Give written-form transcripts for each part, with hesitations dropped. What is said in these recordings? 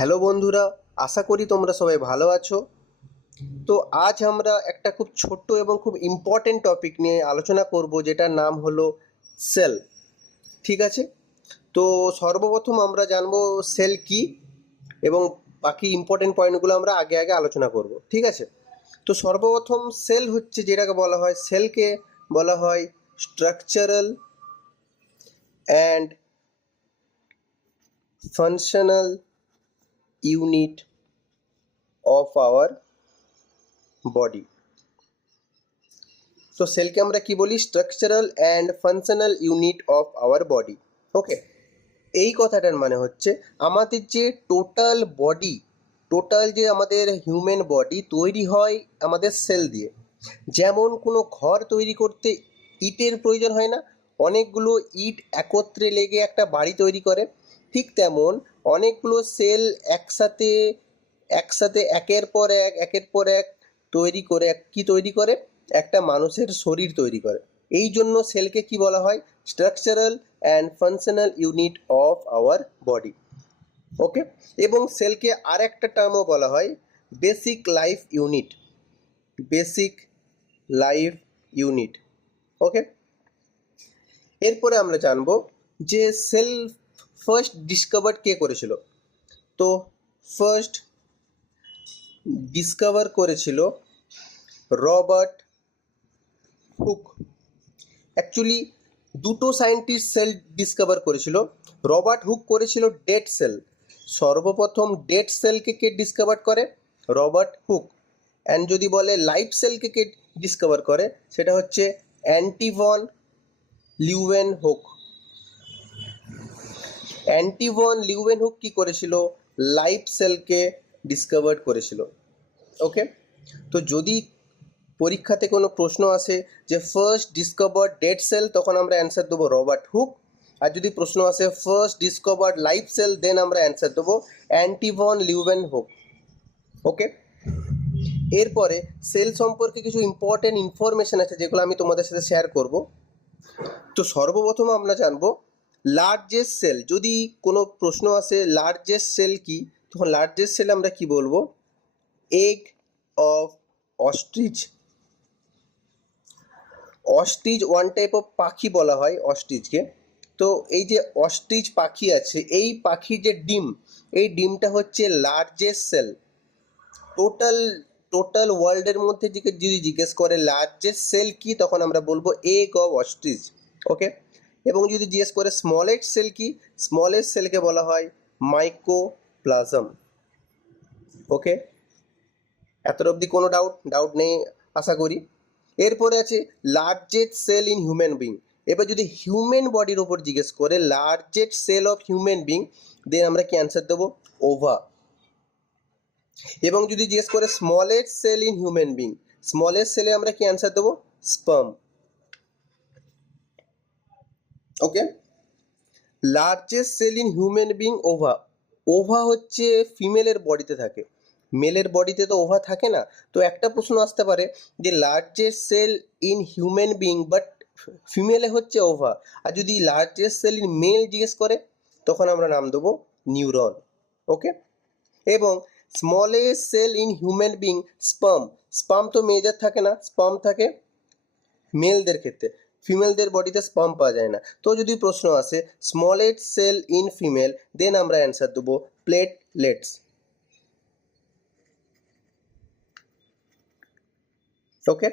Hello বন্ধুরা, আশা করি তোমরা সবাই ভালো আছো। তো আজ আমরা একটা খুব ছোট্ট এবং খুব ইম্পর্টেন্ট টপিক নিয়ে আলোচনা করব, যেটার নাম হলো সেল। ঠিক আছে? তো সর্বপ্রথম আমরা জানবো সেল কি, এবং বাকি ইম্পর্টেন্ট পয়েন্টগুলো আমরা আগে আগে আলোচনা করব। ঠিক আছে? তো সর্বপ্রথম সেল হচ্ছে, যেটাকে বলা হয়, সেলকে বলা হয় structural and functional unit of our body. তো সেলকে আমরা কি বলি? Structural and functional unit of our body. Okay, এই কথাটার মানে হচ্ছে আমাদের যে টোটাল যে আমাদের হিউম্যান বডি তৈরি হয় আমাদের সেল দিয়ে। যেমন কোনো ঘর তৈরি করতে ইটের প্রয়োজন হয় না, অনেকগুলো ইট একত্রে লেগে একটা বাড়ি তৈরি করে, ঠিক তেমন অনেকগুলো সেল একসাথে একসাথে একের পর এক তৈরি করে একটা মানুষের শরীর তৈরি করে। এই জন্য সেলকে কি বলা হয়? Structural and functional unit of our body. Okay, এবং সেলকে আর একটা টার্মও বলা হয় basic life unit. Basic life unit. Okay, এরপরে আমরা জানবো যে সেল ফার্স্ট ডিসকভার কে করেছিল। তো ফার্স্ট ডিসকভার করেছিল রবার্ট হুক। অ্যাকচুয়ালি দুটো সায়েন্টিস্ট সেল ডিসকভার করেছিল। রবার্ট হুক করেছিল ডেড সেল। সর্বপ্রথম ডেড সেলকে কে ডিসকভার করে? Robert Hooke. অ্যান্ড যদি বলে লাইফ সেলকে কে ডিসকভার করে, সেটা হচ্ছে অ্যান্টিভন লিউয়েনহুক। অ্যান্টিভন লিউয়েনহুক কী করেছিল? লাইফ সেলকে ডিসকভার করেছিল। ওকে, তো যদি পরীক্ষাতে কোনো প্রশ্ন আসে যে ফার্স্ট ডিসকভার ডেড সেল, তখন আমরা অ্যান্সার দেবো রবার্ট হুক। আর যদি প্রশ্ন আসে ফার্স্ট ডিসকভার লাইফ সেল, দেন আমরা অ্যান্সার দেবো অ্যান্টিভন লিউয়েনহুক। ওকে, এরপরে সেল সম্পর্কে কিছু ইম্পর্টেন্ট ইনফরমেশন আছে, যেগুলো আমি তোমাদের সাথে শেয়ার করব। তো সর্বপ্রথম আমরা জানবো লার্জেস্ট সেল। যদি কোনো প্রশ্ন আসে লার্জেস্ট সেল কি, তখন লার্জেস্ট সেল আমরা কি বলবো? Egg of ostrich. Ostrich one type of পাখি বলা হয় অস্ট্রিচকে। তো এই যে অস্ট্রিচ পাখি আছে, এই পাখির যে ডিম, এই ডিমটা হচ্ছে লার্জেস্ট সেল। টোটাল টোটাল ওয়ার্ল্ডের মধ্যে যদি জিজ্ঞেস করে লার্জেস্ট সেল কি, তখন আমরা বলবো এগ অফ অস্ট্রিচ। ওকে, এবং যদি জিজ্ঞেস করে স্মলেস্ট সেল কি, স্মলেস্ট সেলকে বলা হয় মাইকোপ্লাজম। ওকে, এত অবধি কোনো ডাউট নেই আশা করি। এরপরে আছে largest cell in human being. এবার যদি হিউম্যান বডির ওপর জিজ্ঞেস করে largest cell of human being, then আমরা কি অ্যান্সার দেবো? ওভা। এবং যদি জিজ্ঞেস করে smallest cell in human being, smallest সেলে আমরা কি অ্যান্সার দেবো? Sperm. Okay, largest cell in human being ova. Ova হচ্ছে ফিমেলের বডিতে থাকে, মেলের বডিতে তো ওভা থাকে না। তো একটা প্রশ্ন আসতে পারে যে largest cell in human being but ফিমেলে হচ্ছে ওভা, আর যদি লার্জেস্ট সেল ইন মেল জিজ্ঞেস করে, তখন আমরা নাম দেবো নিউরন। ওকে, এবং smallest cell in human being sperm. Sperm তো মেয়েদের থাকে না, স্পার্ম থাকে মেলদের ক্ষেত্রে, ফিমেলদের বডিতে স্পার্ম পাওয়া যায় না। তো যদি প্রশ্ন আসে স্মলেস্ট সেল ইন ফিমেল, দেন আমরা অ্যান্সার দেবো প্লেটলেটস। ওকে,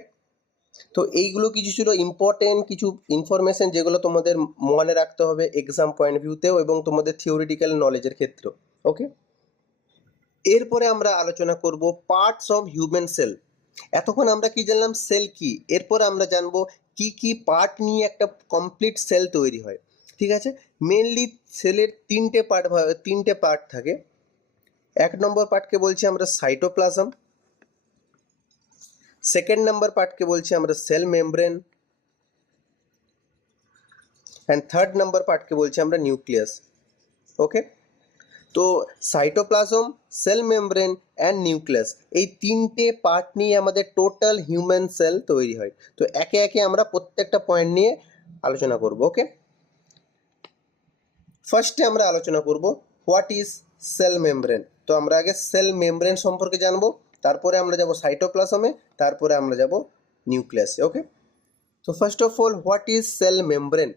তো এইগুলো কিছু ছিল ইম্পর্টেন্ট কিছু ইনফরমেশন, যেগুলো তোমাদের মনে রাখতে হবে এক্সাম পয়েন্ট ভিউতেও এবং তোমাদের থিওরিটিক্যাল নলেজের ক্ষেত্রেও। ওকে, এরপরে আমরা আলোচনা করব পার্টস অফ হিউম্যান সেল। এতক্ষণ আমরা কি জানলাম? সেল কি। এরপর আমরা জানবো কি কি পার্ট নিয়ে একটা কমপ্লিট সেল তৈরি হয়। ঠিক আছে, মেনলি সেলের তিনটে পার্ট থাকে। এক নম্বর পার্টকে বলছি আমরা সাইটোপ্লাজম, সেকেন্ড নাম্বার পার্টকে বলছি আমরা cell membrane, and third number পার্টকে বলছি আমরা নিউক্লিয়াস। ওকে, তো cytoplasm, cell membrane and nucleus, এই তিনটে পার্ট নিয়ে আমাদের টোটাল হিউম্যান সেল তৈরি হয়। তো একে একে আমরা প্রত্যেকটা পয়েন্ট নিয়ে আলোচনা করব। ওকে, ফার্স্টে আমরা আলোচনা করব হোয়াট ইজ সেল মেমব্রেন। তো আমরা আগে সেল মেমব্রেন সম্পর্কে জানবো, তারপরে আমরা যাব সাইটোপ্লাজমে, তারপরে আমরা যাব নিউক্লিয়াসে। ওকে, তো first of all what is cell membrane?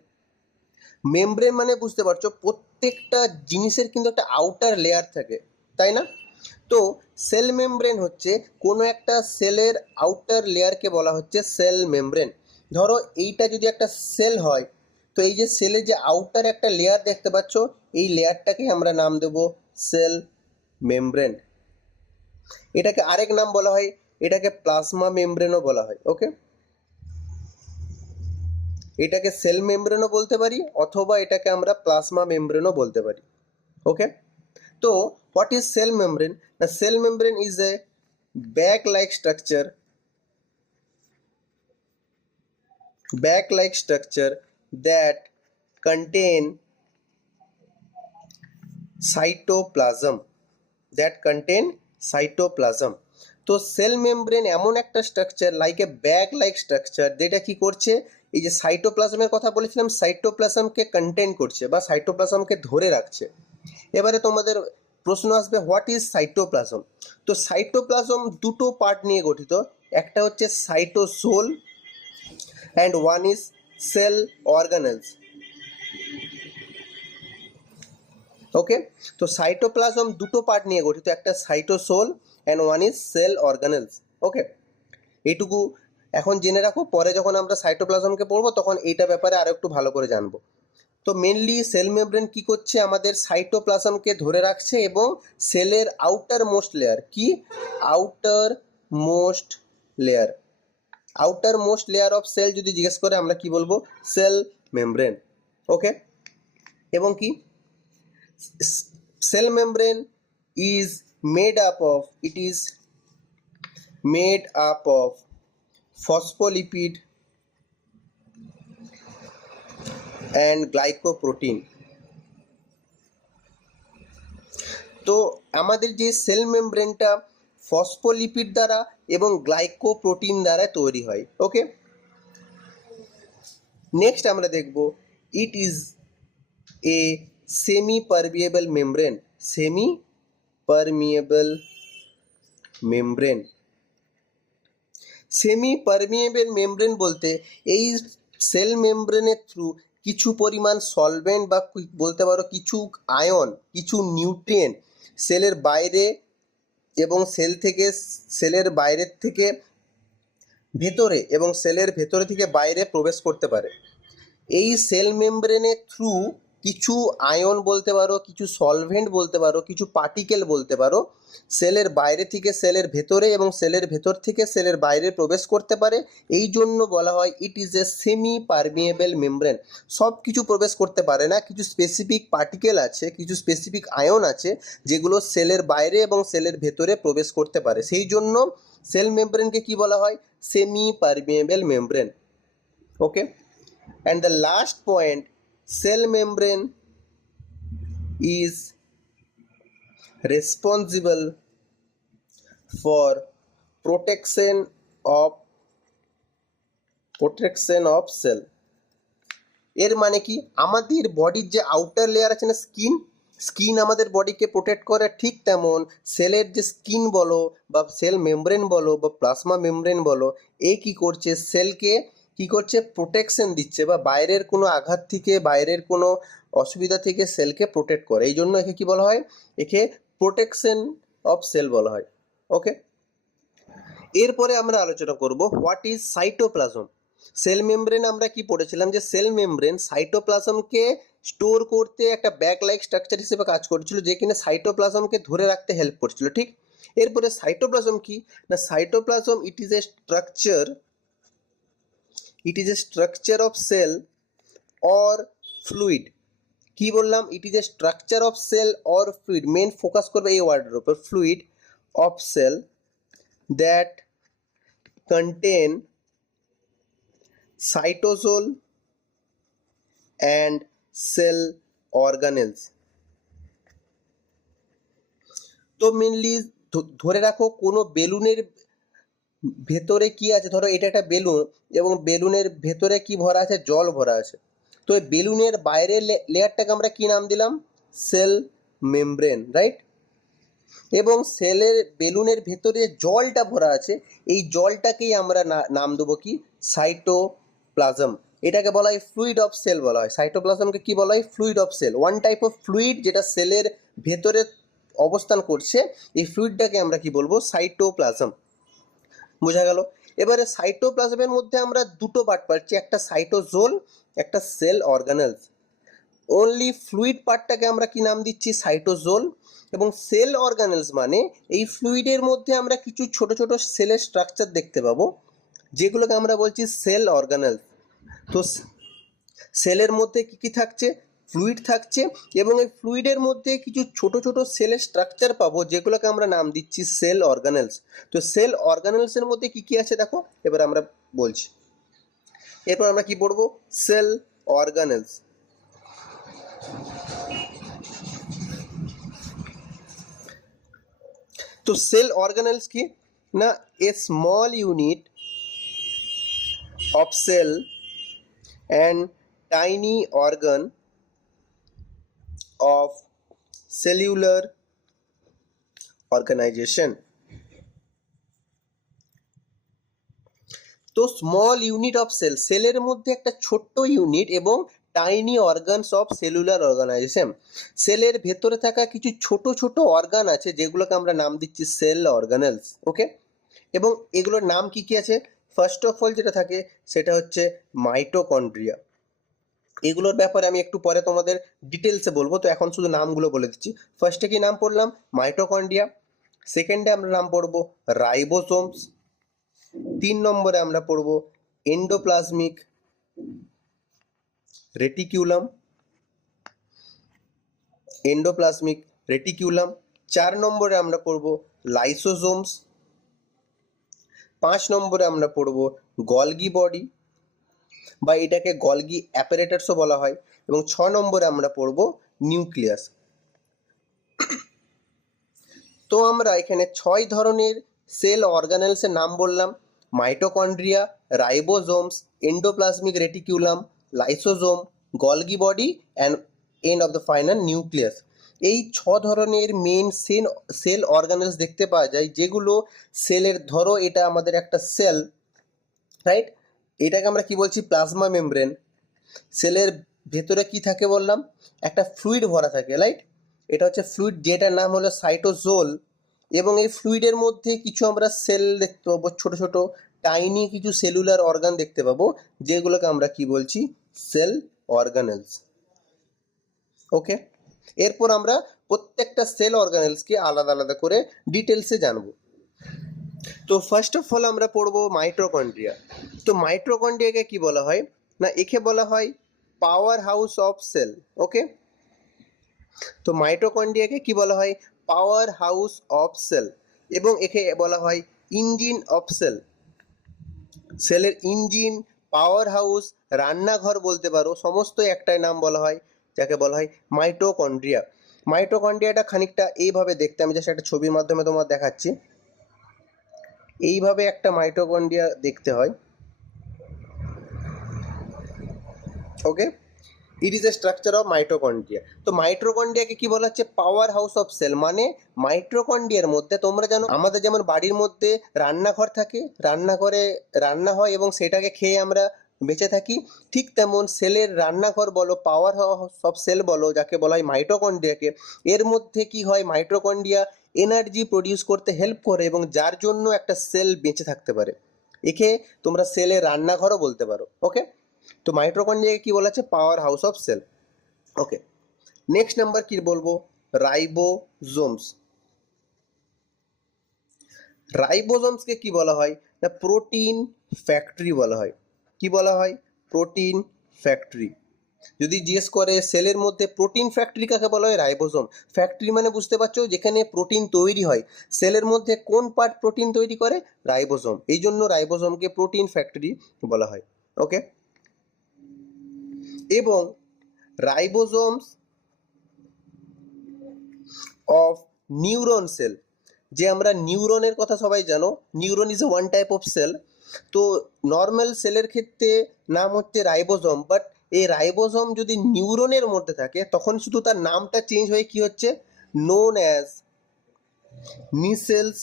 Membrane মানে বুঝতে পারছো প্রত্যেকটা জিনিসের কিন্তু একটা আউটার লেয়ার থাকে, তাই না? তো সেল মেমব্রেন হচ্ছে কোনো একটা সেলের আউটার লেয়ারকে বলা হচ্ছে সেল মেমব্রেন। ধরো এইটা যদি একটা সেল হয়, তো এই যে সেলের যে আউটার একটা লেয়ার দেখতে পাচ্ছ, এই লেয়ারটাকে আমরা নাম দেব সেল মেমব্রেন। এটাকে আরেক নাম বলা হয়, এটাকে প্লাজমা মেমব্রেনও বলা হয়। ওকে, এটাকে সেল মেমব্রেনও বলতে পারি, অথবা এটাকে আমরা প্লাজমা মেমব্রেনও বলতে পারি। ওকে, তো what is cell membrane? The cell membrane is a bag-like structure that contain cytoplasm. তো সেল মেমব্রেন এমন একটা structure like a bag like structure, যেটা কি করছে, এই যে সাইটোপ্লাজমের কথা বলেছিলাম, সাইটোপ্লাজমকে কন্টেন করছে বা সাইটোপ্লাজমকে ধরে রাখছে। এবারে তোমাদের প্রশ্ন আসবে হোয়াট ইজ সাইটোপ্লাজম? তো সাইটোপ্লাজম দুটো পার্ট নিয়ে গঠিত, একটা হচ্ছে cytosol and one is cell organelles. Okay, তো সাইটোপ্লাজম দুটো পার্ট নিয়ে গঠিত, একটা cytosol and one is cell organelles. Okay, এইটুকু এখন জেনে রাখো, পরে যখন আমরা সাইটোপ্লাজমকে পড়বো তখন এইটা ব্যাপারে আরো একটু ভালো করে জানবো। তো মেনলি সেল মেমব্রেন কি করছে, আমাদের সাইটোপ্লাজমকে ধরে রাখছে এবং সেলের আউটার মোস্ট লেয়ার কি, outermost layer outermost layer of cell যদি জিজ্ঞেস করে আমরা কি বলবো, সেল মেমব্রেন। ওকে, এবং কি cell membrane is it is made up of phospholipid and glycoprotein. তো আমাদের যে সেল মেমব্রেনটা ফসফোলিপিড দ্বারা এবং গ্লাইকোপ্রোটিন দ্বারা তৈরি হয়। ওকে, নেক্সট আমরা দেখব ইট is A semi permeable membrane. Semi permeable membrane, semi permeable membrane বলতে এই সেল মেমব্রেনের থ্রু কিছু পরিমাণ সলভেন্ট বা বলতে পারো কিছু আয়ন, কিছু নিউট্রিয়েন্ট সেলের বাইরে এবং সেলের বাইরের থেকে ভেতরে এবং সেলের ভেতরে থেকে বাইরে প্রবেশ করতে পারে। এই সেল মেমব্রেনের থ্রু কিছু আয়ন বলতে পারো, কিছু সলভেন্ট বলতে পারো, কিছু পার্টিকেল বলতে পারো, সেলের বাইরে থেকে সেলের ভেতরে এবং সেলের ভেতর থেকে সেলের বাইরে প্রবেশ করতে পারে। এই জন্য বলা হয় ইট is A semi permeable membrane. সব কিছু প্রবেশ করতে পারে না, কিছু স্পেসিফিক পার্টিকেল আছে, কিছু স্পেসিফিক আয়ন আছে যেগুলো সেলের বাইরে এবং সেলের ভেতরে প্রবেশ করতে পারে, সেই জন্য সেল মেমব্রেনকে কি বলা হয়, semi permeable membrane. Okay, and the last point, cell membrane is responsible for protection of cell. এর মানে কি, আমাদের বডির যে আউটার লেয়ার আছে না, স্কিন আমাদের বডিকে প্রোটেক্ট করে, ঠিক তেমন সেলের যে স্কিন বলো বা সেল মেমব্রেন বলো বা প্লাজমা মেমব্রেন বলো, এ কি করছে, সেলকে কি করছে, প্রোটেকশন দিচ্ছে বা বাইরের কোনো আঘাত থেকে, বাইরের কোনো অসুবিধা থেকে সেলকে প্রোটেক্ট করে। এই জন্য একে কি বলা হয়, একে প্রোটেকশন অফ সেল বলা হয়। ওকে, এরপরে আমরা আলোচনা করব what is cytoplasm. Cell membrane আমরা কি পড়েছিলাম, যে সেল মেমব্রেন সাইটোপ্লাজমকে স্টোর করতে একটা ব্যাগ লাইক স্ট্রাকচার হিসেবে কাজ করছিল, যে কিনা সাইটোপ্লাজমকে ধরে রাখতে হেল্প করছিল। ঠিক, এরপরে সাইটোপ্লাজম কি না, cytoplasm it is a structure of cell or fluid. কি বললাম, it is a structure of cell or fluid, main focus করবে এই ওয়ার্ডের উপর, fluid of cell that contain cytosol and cell organelles. তো মেনলি ধরে রাখো কোনো বেলুনের ভেতরে কি আছে, ধরো এটা একটা বেলুন এবং বেলুনের ভেতরে কি ভরা আছে, জল ভরা আছে। তো এই বেলুনের বাইরের লেয়ারটাকে আমরা কি নাম দিলাম, সেল মেমব্রেন, রাইট? এবং সেলের বেলুনের ভেতরে জলটা ভরা আছে, এই জলটাকেই আমরা নাম দেবো কি, সাইটোপ্লাজম। এটাকে বলা হয় ফ্লুইড অফ সেল বলা হয়। সাইটোপ্লাজমকে কি বলা হয়? Fluid of cell. One type of fluid যেটা সেলের ভেতরে অবস্থান করছে, এই ফ্লুইডটাকে আমরা কি বলবো? সাইটোপ্লাজম। বোঝা গেল? এবারে সাইটোপ্লাজমের মধ্যে আমরা দুটো পার্ট পাচ্ছি, একটা সাইটোজোল, একটা সেল অর্গানেলস। অনলি ফ্লুইড পার্টটাকে আমরা কি নাম দিচ্ছি? সাইটোজোল। এবং সেল অর্গানেলস মানে এই ফ্লুইডের মধ্যে আমরা কিছু ছোট ছোট সেলের স্ট্রাকচার দেখতে পাবো, যেগুলোকে আমরা বলছি সেল অর্গানেলস। তো সেলের মধ্যে কি কি থাকছে? ফ্লুইড থাকছে, এবং এই ফ্লুইডের মধ্যে কিছু ছোট ছোট সেলের স্ট্রাকচার পাবো, যেগুলোকে আমরা নাম দিচ্ছি সেল অর্গানেলস। তো সেল অর্গানেলসের মধ্যে কি কি আছে দেখো, এবার আমরা বলছি। এরপর আমরা কি পড়বো? Cell organelles. তো সেল অর্গানেলস কি না, a small unit of cell and tiny organ of cellular organization. তো স্মল ইউনিট অফ সেল, সেলের মধ্যে একটা ছোট্ট ইউনিট, এবং tiny organs of cellular organization, সেলের ভেতরে থাকা কিছু ছোট ছোট অর্গান আছে, যেগুলোকে আমরা নাম দিচ্ছি সেল অর্গানেলস। ওকে, এবং এগুলোর নাম কি কি আছে? ফার্স্ট অফ অল যেটা থাকে সেটা হচ্ছে মাইটোকন্ড্রিয়া। এগুলোর ব্যাপারে আমি একটু পরে তোমাদের ডিটেলসে বলবো, তো এখন শুধু নামগুলো বলে দিচ্ছি। ফার্স্টে কি নাম পড়লাম? মাইটোকন্ড্রিয়া। সেকেন্ডে আমরা নাম পড়বো রাইবোসোমস। 3 নম্বরে আমরা পড়বো এন্ডোপ্লাজমিক রেটিকিউলাম। Endoplasmic reticulum. 4 নম্বরে আমরা পড়বো লাইসোসোমস। 5 নম্বরে আমরা পড়বো গলগি বডি, বা এটাকে গলগি অ্যাপারেটাসও বলা হয়। এবং 6 নম্বরে আমরা পড়বো নিউক্লিয়াস। তো আমরা এখানে 6 ধরনের সেল অর্গানেলসের নাম বললাম: mitochondria, ribosomes, endoplasmic reticulum, lysosome, Golgi body and end of the final nucleus. এই 6 ধরনের মেন সেল অর্গানেলস দেখতে পাওয়া যায়, যেগুলো সেলের, ধরো এটা আমাদের একটা সেল, রাইট? এটাকে আমরা কি বলছি? Plasma membrane. সেলের ভেতরে কি থাকে বললাম? একটা ফ্লুইড ভরা থাকে, রাইট? এটা হচ্ছে ফ্লুইড, যেটার নাম হলো সাইটোজোল। এবং এই ফ্লুইডের মধ্যে কিছু আমরা সেল দেখতে পাবো, ছোট ছোট টাইনি কিছু সেলুলার অর্গান দেখতে পাবো, যেগুলোকে আমরা কি বলছি? Sell organelles. ওকে, এরপর আমরা প্রত্যেকটা সেল অর্গানেলসকে আলাদা আলাদা করে ডিটেলসে জানবো। তো ফার্স্ট অফ অল আমরা পড়বো মাইটোকন্ড্রিয়া। তো মাইটোকন্ড্রিয়াকে কি বলা হয় না, একে বলা হয় power house of cell. Okay, তো মাইটোকন্ড্রিয়াকে কি বলা হয়? Power house of cell. এবং একে বলা হয় ইঞ্জিন অফ সেল। সেলের ইঞ্জিন, পাওয়ার হাউস, রান্নাঘর বলতে পারো, সমস্ত একটাই নাম বলা হয়, যাকে বলা হয় মাইটোকন্ড্রিয়া। মাইটোকন্ড্রিয়াটা খানিকটা এইভাবে দেখতে, আমি জাস্ট একটা ছবির মাধ্যমে তোমার দেখাচ্ছি। এইভাবে একটা মাইটোকন্ড্রিয়া দেখতে হয়। Okay, it is a structure of mitochondria. তো মাইটোকন্ড্রিয়াকে কি বলা হচ্ছে? Power house of cell. মানে মাইটোকন্ড্রিয়ার মধ্যে, তোমরা জানো আমাদের যেমন বাড়ির মধ্যে রান্নাঘর থাকে, রান্নাঘরে রান্না হয় এবং সেটাকে খেয়ে আমরা বেঁচে থাকি, ঠিক তেমন সেলের রান্নাঘর বলো, পাওয়ার হাউস অফ সেল বলো, যাকে বলা হয় মাইটোকন্ড্রিয়াকে, এর মধ্যে কি হয়? মাইটোকন্ড্রিয়া এনার্জি প্রডিউস করতে হেল্প করে, এবং যার জন্য একটা সেল বেঁচে থাকতে পারে। একে তোমরা সেলের রান্নাঘরও বলতে পারো। ওকে, তো মাইটোকন্ড্রিয়াকে কি বলা হচ্ছে? Power house of cell. Okay, next number কি বলবো? রাইবোজোমস। রাইবোজোমসকে কি বলা হয় না, প্রোটিন ফ্যাক্টরি বলা হয়। কি বলা হয়? Protein factory. যদি জিজ্ঞেস করে সেলের মধ্যে প্রোটিন ফ্যাক্টরি কাকে বলা হয়? রাইবোজোম। ফ্যাক্টরি মানে বুঝতে পারছো, যেখানে প্রোটিন তৈরি হয়। সেলের মধ্যে কোন পার্ট প্রোটিন তৈরি করে? রাইবোজোম। এই জন্য রাইবোজোমকে প্রোটিন ফ্যাক্টরি বলা হয়। ওকে, এবং রাইবোজোমস অফ নিউরন সেল, যে আমরা নিউরনের কথা সবাই জানো, neuron is a one type of cell. তো নর্মাল সেলের ক্ষেত্রে নাম হচ্ছে রাইবোজোম, বাট এই রাইবোজোম যদি নিউরনের মধ্যে থাকে, তখন শুধু তার নামটা চেঞ্জ হয়ে কি হচ্ছে? known as Michel's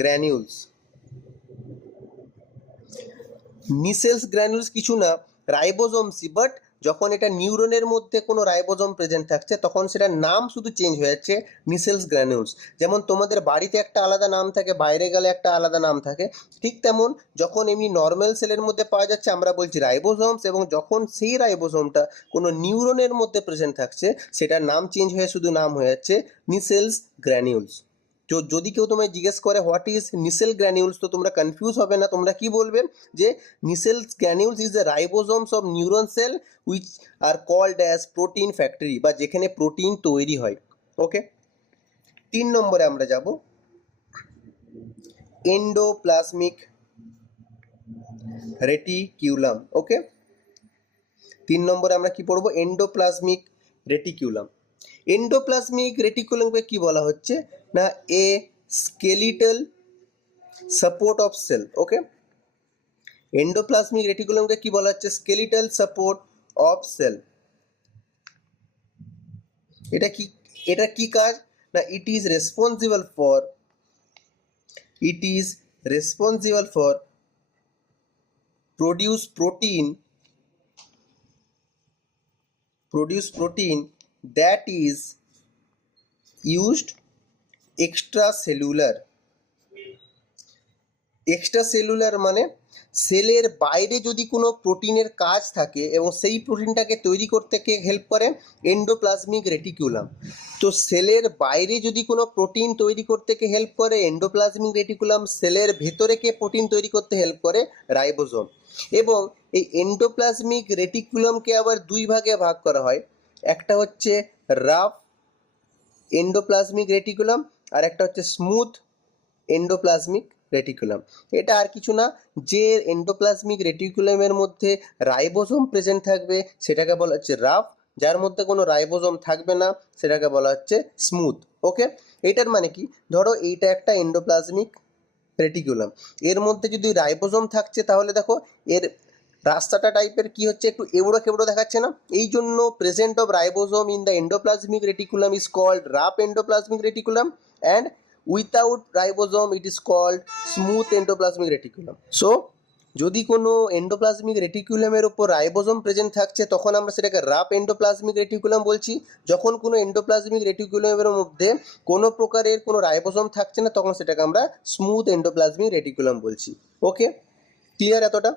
granules. Measles গ্র্যানুলস কিছু না, রাইবোজোমসই, বাট যখন এটা নিউরনের মধ্যে কোনো রাইবোজোম প্রেজেন্ট থাকছে তখন সেটার নাম শুধু চেঞ্জ হয়ে যাচ্ছে মিসেলস গ্র্যানুলস। যেমন তোমাদের বাড়িতে একটা আলাদা নাম থাকে, বাইরে গেলে একটা আলাদা নাম থাকে, ঠিক তেমন যখন এমনি নর্মাল সেলের মধ্যে পাওয়া যাচ্ছে আমরা বলছি রাইবোজোমস, এবং যখন সেই রাইবোজোমটা কোনো নিউরনের মধ্যে প্রেজেন্ট থাকছে সেটার নাম চেঞ্জ হয়ে শুধু নাম হয়ে যাচ্ছে মিসেলস গ্র্যানিউলস। তো যদি কেউ তোমায় জিজ্ঞেস করে হোয়াট ইজ মিসেল গ্র্যানিউলস, তো তোমরা কনফিউজ হবে না, তোমরা কি বলবে যে Nissl granules is the ribosomes of neuron cell which are called as protein factory, বা যেখানে প্রোটিন তৈরি হয়। ওকে, 3 নম্বরে আমরা যাব এন্ডোপ্লাজমিক রেটিকিউলাম। ওকে, 3 নম্বরে আমরা কি পড়বো? Endoplasmic reticulum. এন্ডোপ্লাজমিক রেটিকুলামকে কি বলা হচ্ছে না, a skeletal support of cell. Okay, endoplasmic রেটিকুলামকে কি বলা হচ্ছে? Skeletal support of cell. এটা কি কাজ না, it is responsible for produce protein that is used extracellular মানে সেলের বাইরে যদি কোনো প্রোটিনের কাজ থাকে এবং সেই প্রোটিনটাকে তৈরি করতে কে হেল্প করে? Endoplasmic reticulum. তো সেলের বাইরে যদি কোনো প্রোটিন তৈরি করতে কে হেল্প করে? Endoplasmic reticulum. সেলের ভেতরে কে প্রোটিন তৈরি করতে হেল্প করে? রাইবোজোম। এবং এই এন্ডোপ্লাজমিক রেটিকুলামকে আবার 2 ভাগে ভাগ করা হয়, একটা হচ্ছে রাফ এন্ডোপ্লাজমিক রেটিকুলাম আর একটা হচ্ছে স্মুথ এন্ডোপ্লাজমিক রেটিকুলাম। এটা আর কিছু না, যে এন্ডোপ্লাজমিক রেটিকুলামের মধ্যে রাইবোজোম প্রেজেন্ট থাকবে সেটাকে বলা হচ্ছে রাফ, যার মধ্যে কোনো রাইবোজোম থাকবে না সেটাকে বলা হচ্ছে স্মুথ। ওকে, এটার মানে কি, ধরো এইটা একটা এন্ডোপ্লাজমিক রেটিকুলাম, এর মধ্যে যদি রাইবোজোম থাকছে তাহলে দেখো এর রাস্তাটা টাইপের কি হচ্ছে, একটু এবড়ো খেবড়ো দেখাচ্ছে না? এই জন্য present of ribosome in the endoplasmic reticulum is called rough endoplasmic reticulum, and without ribosome it is called smooth endoplasmic reticulum. So যদি কোনো এন্ডোপ্লাজমিক রেটিকুলামের উপর রাইবোজোম প্রেজেন্ট থাকছে তখন আমরা সেটাকে রাফ এন্ডোপ্লাজমিক রেটিকুলাম বলছি। যখন কোনো এন্ডোপ্লাজমিক রেটিকুলামের মধ্যে কোনো প্রকারের কোনো রাইবোজোম থাকছে না তখন সেটাকে আমরা স্মুথ এন্ডোপ্লাজমিক রেটিকুলাম বলছি। ওকে, ক্লিয়ার এতটা?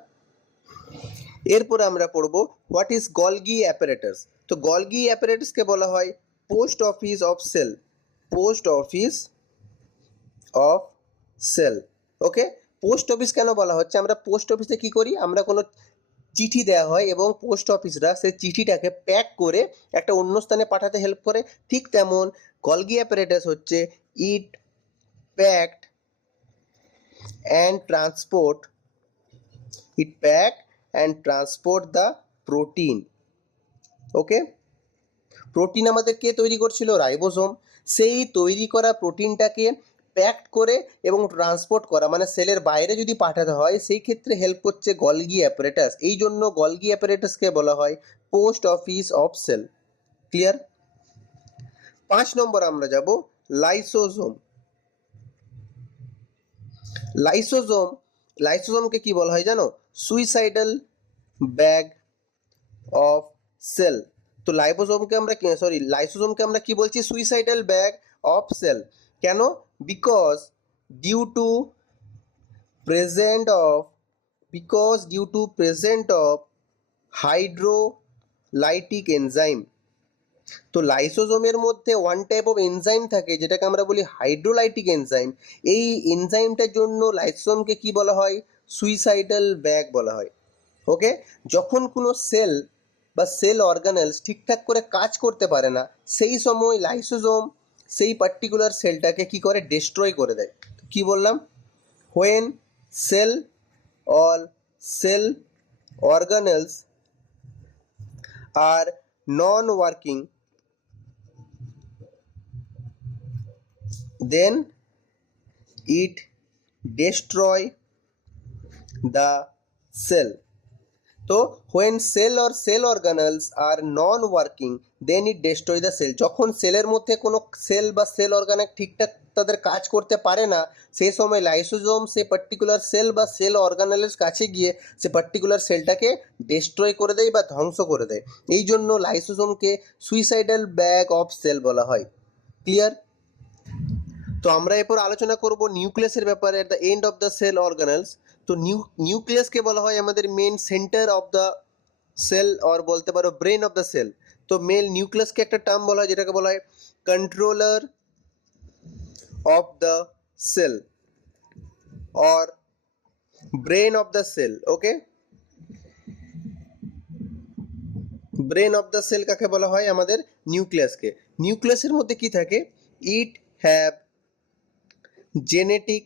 এরপরে আমরা পড়ব হোয়াট ইজ গলগি অ্যাপারেটাস। তো গলগি অ্যাপারেটাসকে বলা হয় post office of cell. Okay, post office কেন বলা হচ্ছে? আমরা পোস্ট অফিসে কি করি, আমরা কোনো চিঠি দেওয়া হয় এবং পোস্ট অফিসরা সেই চিঠিটাকে প্যাক করে একটা অন্য স্থানে পাঠাতে হেল্প করে, ঠিক তেমন গলগি অ্যাপারেটাস হচ্ছে it packed and transport the protein. Okay, protein আমাদের কে তৈরি করছিল? রাইবোজোম। সেই তৈরি করা প্রোটিনটাকে প্যাকড করে এবং ট্রান্সপোর্ট করা মানে সেলের বাইরে যদি পাঠাতে হয় সেই ক্ষেত্রে হেল্প করছে গলগি অ্যাপারেটাস। এই জন্য গলগি অ্যাপারেটাসকে বলা হয় post office of cell. Clear? 5 number আমরা যাব লাইসোজোম। লাইসোজোমকে কি বলা হয় জানো? Suicidal bag of cell. তো লাইসোজোমকে আমরা কি বলছি? Suicidal bag of cell. কেন? Because due to present of hydrolytic enzyme. তো লাইসোজোমের মধ্যে ওয়ান টাইপ অফ এনজাইম থাকে যেটাকে আমরা বলি হাইড্রোলাইটিক এনজাইম। এই এনজাইমটার জন্য লাইসোজোমকে কি বলা হয়? সুইসাইডাল ব্যাগ বলা হয়। ওকে, যখন কোনো সেল বা সেল অর্গানেলস ঠিকঠাক করে কাজ করতে পারে না সেই সময় লাইসোজোম সেই পার্টিকুলার সেলটাকে কি করে? ডেস্ট্রয় করে দেয়। কি বললাম? When cell or cell organelles are non working, then it destroy the cell. So when cell or cell organelles are non-working, then it destroy the cell. যখন সেলের মধ্যে কোনো সেল বা সেল অর্গানে ঠিকঠাক তাদের কাজ করতে পারে না, সেই সময় লাইসোজোম সে পার্টিকুলার সেল বা সেল অর্গানেলের কাছে গিয়ে সে পার্টিকুলার সেলটাকে ডেস্ট্রয় করে দেয় বা ধ্বংস করে দেয়। এই জন্য লাইসোজোমকে সুইসাইডাল ব্যাগ অফ সেল বলা হয়। ক্লিয়ার? তো আমরা এরপর আলোচনা করব নিউক্লিয়াসের ব্যাপারে, at the end of the cell organelles. তো নিউক্লিয়াসকে বলা হয় আমাদের main centre of the cell, or বলতে পারো ব্রেন অফ দ্য সেল। তো মেল নিউক্লিয়াসকে একটা টার্ম বলা হয় যেটাকে বলা হয় controller of the cell or brain of the cell. Okay, brain of the cell কাকে বলা হয়? আমাদের নিউক্লিয়াসকে। নিউক্লিয়াসের মধ্যে কি থাকে? It have genetic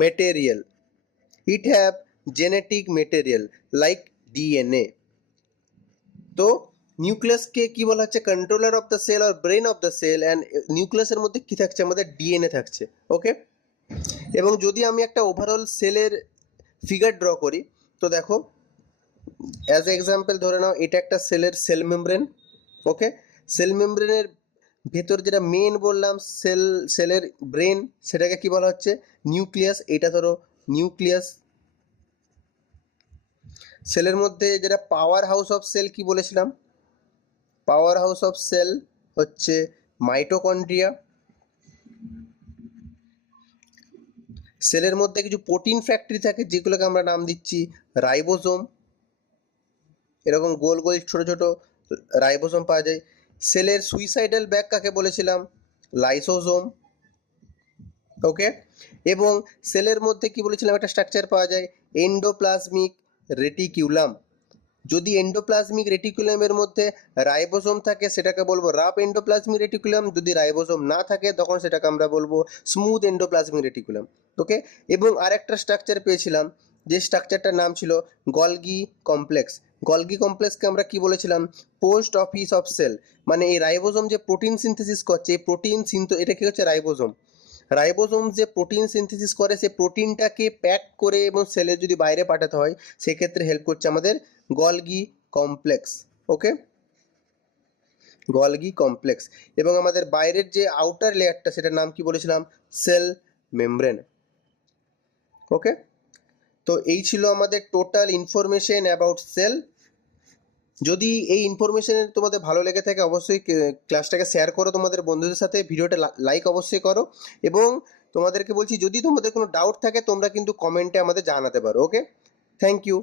material, it have genetic material like DNA. তো নিউক্লিয়াসকে কি বলা হচ্ছে? কন্ট্রোলার অফ দ্য সেল আর brain of the cell. And নিউক্লিয়াসের মধ্যে কি থাকছে? আমাদের ডিএনএ থাকছে। ওকে, এবং যদি আমি একটা ওভারঅল সেলের ফিগার ড্র করি, তো দেখো অ্যাজ এ এক্সাম্পল ধরে নাও এটা একটা সেল মেমব্রেন। ওকে, সেল মেমব্রেনের ভেতর যেটা মেন বললাম সেলের ব্রেন, সেটাকে কি বলা হচ্ছে? নিউক্লিয়াস। এটা ধরো নিউক্লিয়াস। সেলের মধ্যে যেটা পাওয়ার হাউস অফ সেল কি বলেছিলাম? পাওয়ার হাউস অফ সেল হচ্ছে মাইটোকন্ড্রিয়া। সেলের মধ্যে কিছু প্রোটিন ফ্যাক্টরি থাকে যেগুলোকে আমরা নাম দিচ্ছি রাইবোজোম। এরকম গোল গোল ছোট ছোট রাইবোজোম পাওয়া যায়। সেলের সুইসাইডাল ব্যাগ কাকে বলেছিলাম? লাইসোজোম। ওকে, এবং সেলের মধ্যে কি বলেছিলাম একটা স্ট্রাকচার পাওয়া যায় এন্ডোপ্লাজমিক রেটিকিউলাম। যদি এন্ডোপ্লাজমিক রেটিকুলামের মধ্যে রাইবোজোম থাকে সেটাকে বলবো রাফ এন্ডোপ্লাজমিক রেটিকুলাম, যদি রাইবোজোম না থাকে তখন সেটাকে আমরা বলবো স্মুথ এন্ডোপ্লাজমিক রেটিকুলাম। ওকে, এবং আরেকটা স্ট্রাকচার পেয়েছিলাম যে স্ট্রাকচারটার নাম ছিল গলগি কমপ্লেক্স। গলগি কমপ্লেক্সকে আমরা কি বলেছিলাম? Post office of cell. মানে এই রাইবোজোম যে প্রোটিন সিনথেসিস করছে, এই প্রোটিন এটা কি হচ্ছে? রাইবোজোম। রাইবোজোম যে প্রোটিন সিনথেসিস করে সে প্রোটিনটাকে প্যাক করে এবং সেলের যদি বাইরে পাঠাতে হয় সেক্ষেত্রে হেল্প করছে আমাদের গলগি কমপ্লেক্স। ওকে, গলগি কমপ্লেক্স। এবং আমাদের বাইরের যে আউটার লেয়ারটা সেটার নাম কি বলেছিলাম? Cell membrane. ওকে, তো এই ছিল আমাদের টোটাল ইনফরমেশন অ্যাবাউট সেল। যদি এই ইনফরমেশন তোমাদের ভালো লেগে থাকে অবশ্যই ক্লাসটাকে শেয়ার করো তোমাদের বন্ধুদের সাথে, ভিডিওটা লাইক অবশ্যই করো, এবং তোমাদেরকে বলছি যদি তোমাদের কোনো ডাউট থাকে তোমরা কিন্তু কমেন্টে আমাদের জানাতে পারো। ওকে, থ্যাংক ইউ।